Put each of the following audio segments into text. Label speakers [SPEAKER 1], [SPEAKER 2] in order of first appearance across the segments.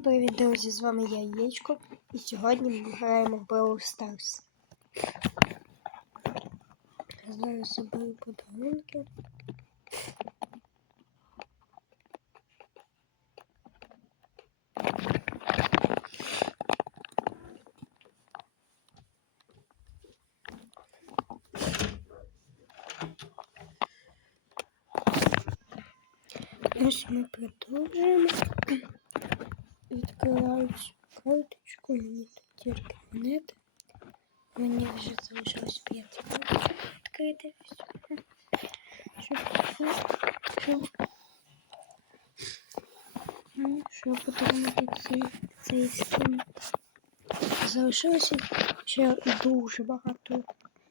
[SPEAKER 1] Всім привіт, друзі! З вами я Яєчко, і сьогодні ми граємо в Brawl Stars. Зараз заберу подарунки. Ось ми продовжуємо. Відкриваю карточку, мені тут тільки монети. Мені вже залишилось 5 минут, щоб відкрити. Щоб, ну, щоб отримати цей, цей скін. Залишилося ще дуже багато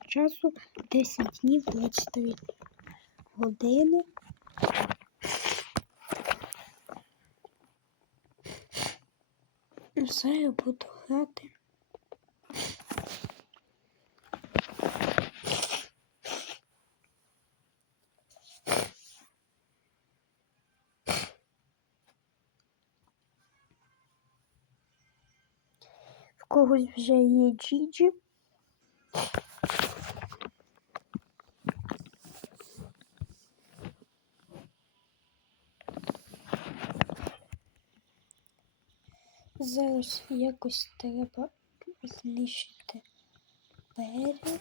[SPEAKER 1] часу. 10 днів, 23 години. Все я буду грати. В когось вже є Джіджі. Зараз якось треба знищити двері.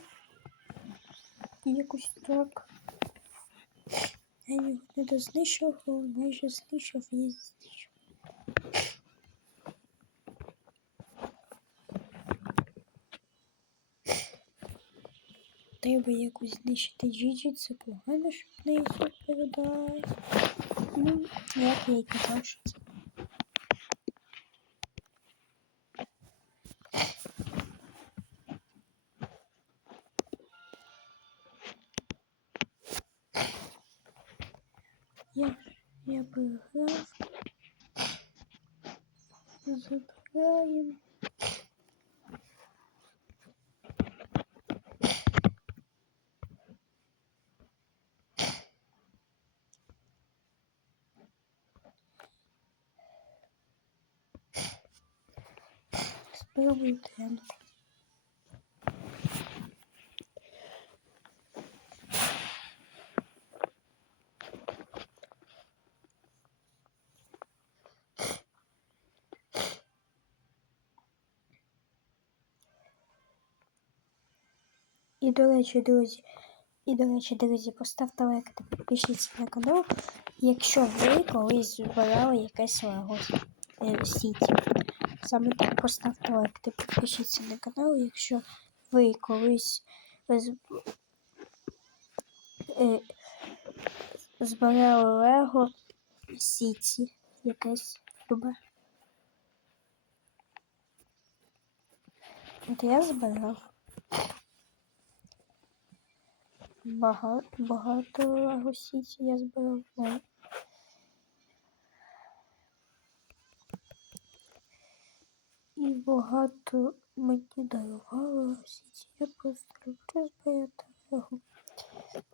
[SPEAKER 1] Якось так. Я його не дознищив, майже знищив і знищив. Треба якось знищити Джіджі, це погано, щоб неї все. Ну, як я і казав, що це я проиграв. Забираем. І, до речі, друзі, і, до речі, друзі, поставте лайк та підпишіться на канал, якщо ви колись збирали якесь лего в сіті. Саме так поставте лайк та підпишіться на канал, якщо ви колись е, збирали лего сіті якесь любе. От я збирав. Багато, багато Сіті я збирав. Ой. І багато мені дарувало Лего Сіті. Я просто люблю збирати Лего.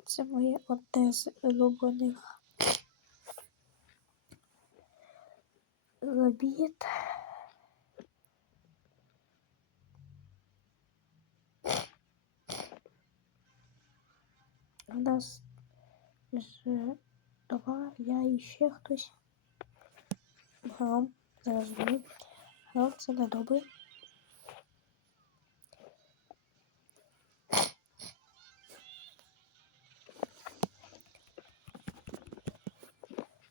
[SPEAKER 1] Це моє одне з улюблених робіт. Ж два, я і ще хтось. Гром, зараз буде. Гром це не добре.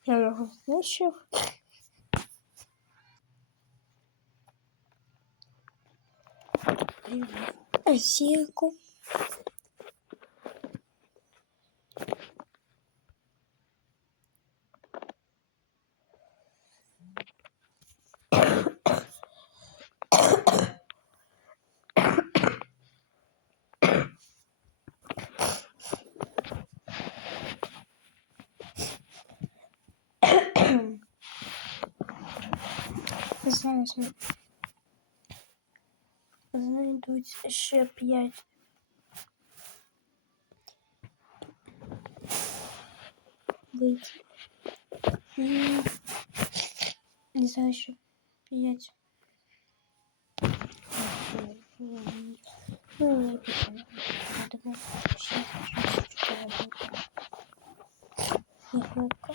[SPEAKER 1] Я його знищив. Зірку. Зараз ми знайдуть ще п'ять. Вийти. І... Не знаю, що яйця. Ну, я піду. Думаю, ще щось чотири буде. Ігрулка.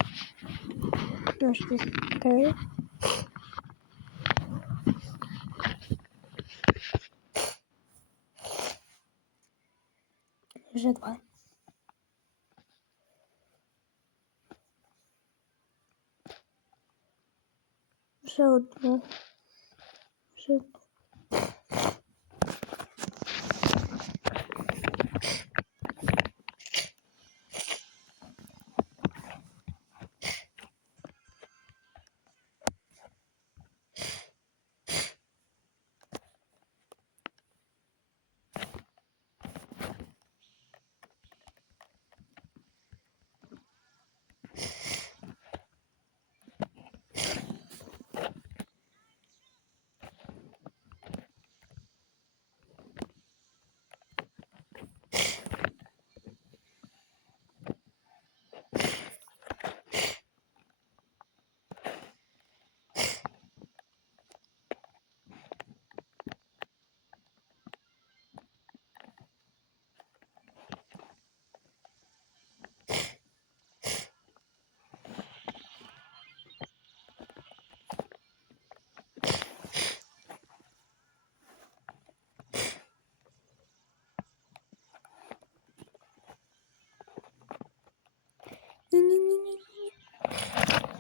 [SPEAKER 1] Вже два. Вже одну. Вже одну.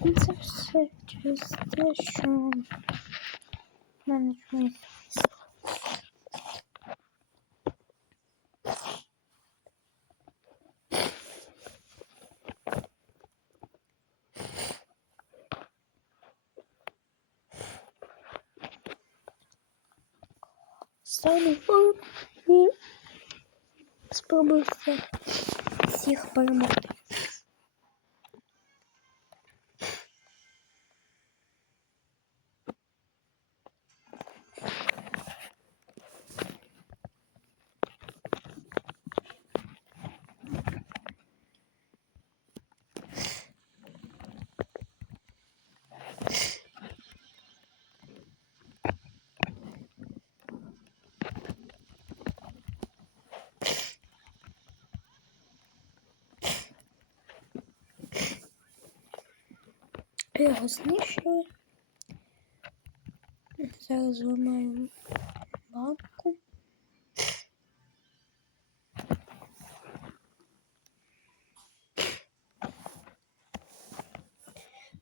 [SPEAKER 1] Це все через те, що мене чомусь Стану і спробую всіх перемогти. Його знищую. Зараз зламаю лапку.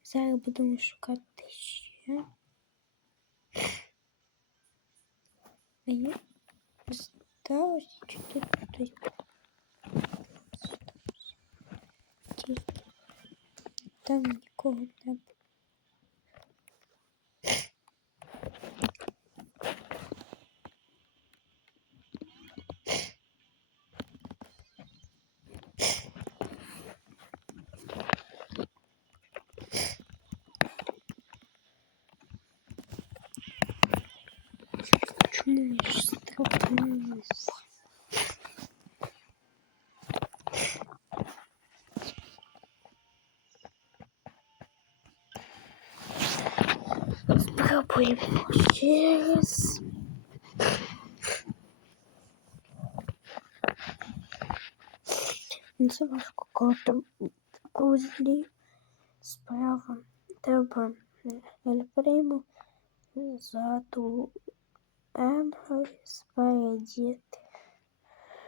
[SPEAKER 1] Зараз будемо шукати ще. Мені осталось чотири тут. Тільки там komikten. Çürüyüş, tapınız. Спробуємо ще раз. Ну, Це важко, коли там кузлі справа. Треба ельпрейму.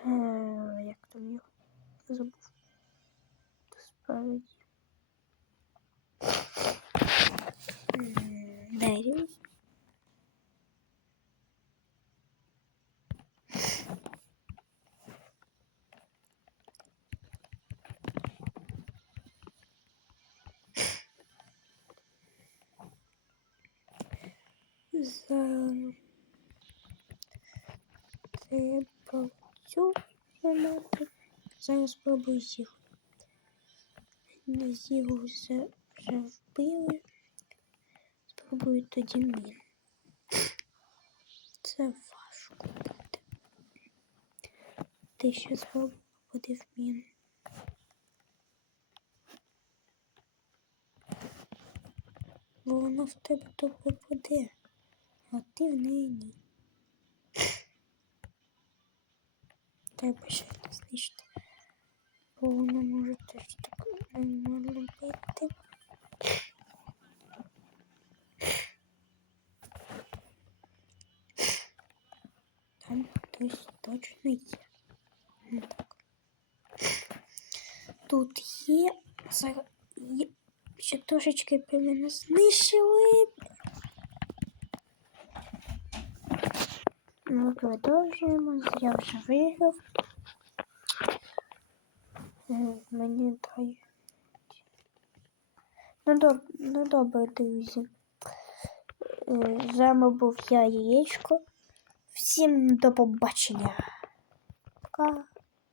[SPEAKER 1] Е, Як там його забув? Спереді. Треба цю зламати. Зараз спробую зігу. Зігу вже, вже вбили. Спробую тоді мін. Це важко буде. Ти ще спробуй попади в мін. Бо воно в тебе то попаде. А ти в неї ні. Треба ще не знищити. Бо вона може теж так нормально бити. Там хтось точно є. Ну, Так. Тут є. Зараз є. Ще трошечки певно знищили. Ми продовжуємо. Я вже виграв. Е, Мені дають. Ну, доб... ну добре, друзі. Е, З вами був я, Яєчко. Всім до побачення. Пока.